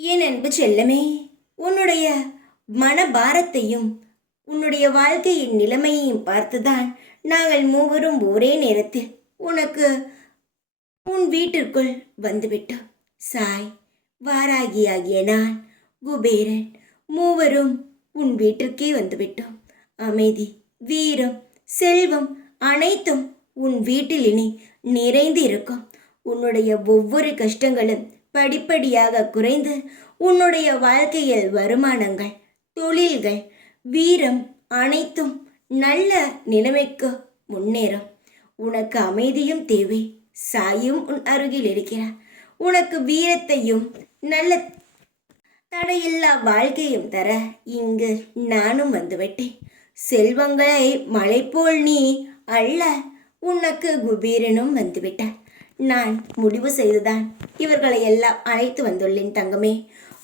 என் அன்பு செல்லமே, உன்னுடைய மனபாரத்தையும் உன்னுடைய வாழ்க்கையின் நிலைமையையும் பார்த்துதான் நாங்கள் மூவரும் ஒரே நேரத்தில் உனக்கு உன் வீட்டிற்குள் வந்துவிட்டோம். சாய், வாராகி ஆகிய நான், குபேரன் மூவரும் உன் வீட்டிற்கே வந்துவிட்டோம். அமைதி, வீரம், செல்வம் அனைத்தும் உன் வீட்டில் இனி நிறைந்து இருக்கும். உன்னுடைய ஒவ்வொரு கஷ்டங்களும் படிப்படியாக குறைந்து உன்னுடைய வாழ்க்கையில் வருமானங்கள், தொழில்கள், வீரம் அனைத்தும் நல்ல நிலைமைக்கு முன்னேறும். உனக்கு அமைதியும் தேவை. சாயும் உன் அருகில் இருக்கிறார். உனக்கு வீரத்தையும் நல்ல தடையில்லா வாழ்க்கையும் தர இங்கு நானும் வந்துவிட்டேன். செல்வங்களை மலை போல் நீ அள்ள உனக்கு குபீரனும் வந்துவிட்டார். நான் முடிவு செய்துதான் இவர்களை எல்லாம் அழைத்து வந்துள்ளேன் தங்கமே.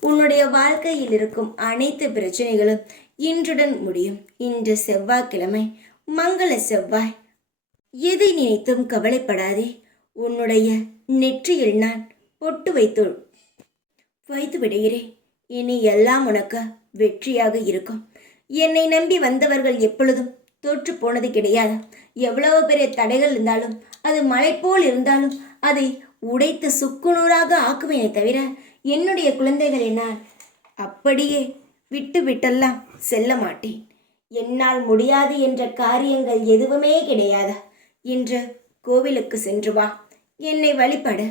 உன்னுடைய வாழ்க்கையில் இருக்கும் அனைத்து பிரச்சனைகளும் இன்றுடன் முடியும். இன்று செவ்வாய்க்கிழமை, மங்கள செவ்வாய். எதை நினைத்தும் கவலைப்படாதே. உன்னுடைய நெற்றியில் நான் பொட்டு வைத்து விடுகிறேன். இனி எல்லாம் உனக்கு வெற்றியாக இருக்கும். என்னை நம்பி வந்தவர்கள் எப்பொழுதும் தோற்று போனது கிடையாது. எவ்வளவு பெரிய தடைகள் இருந்தாலும், அது மலை போல் இருந்தாலும் அதை உடைத்து சுக்குநூறாக ஆக்குவேனே தவிர என்னுடைய குழந்தைகளை நான் அப்படியே விட்டு விட்டெல்லாம் செல்ல மாட்டேன். என்னால் முடியாது என்ற காரியங்கள் எதுவுமே கிடையாது. இன்று கோவிலுக்கு சென்று வா, என்னை வழிபடு.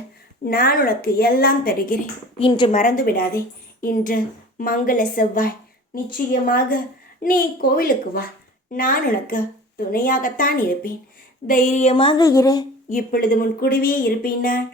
நான் உனக்கு எல்லாம் தருகிறேன். இன்று மறந்து விடாதே. இன்று மங்கள செவ்வாய். நிச்சயமாக நீ கோவிலுக்கு வா. நான் உனக்கு துணையாகத்தான் இருப்பேன். தைரியமாக இரு. இப்பொழுது உன் கூடவே இருப்பேன் நான்.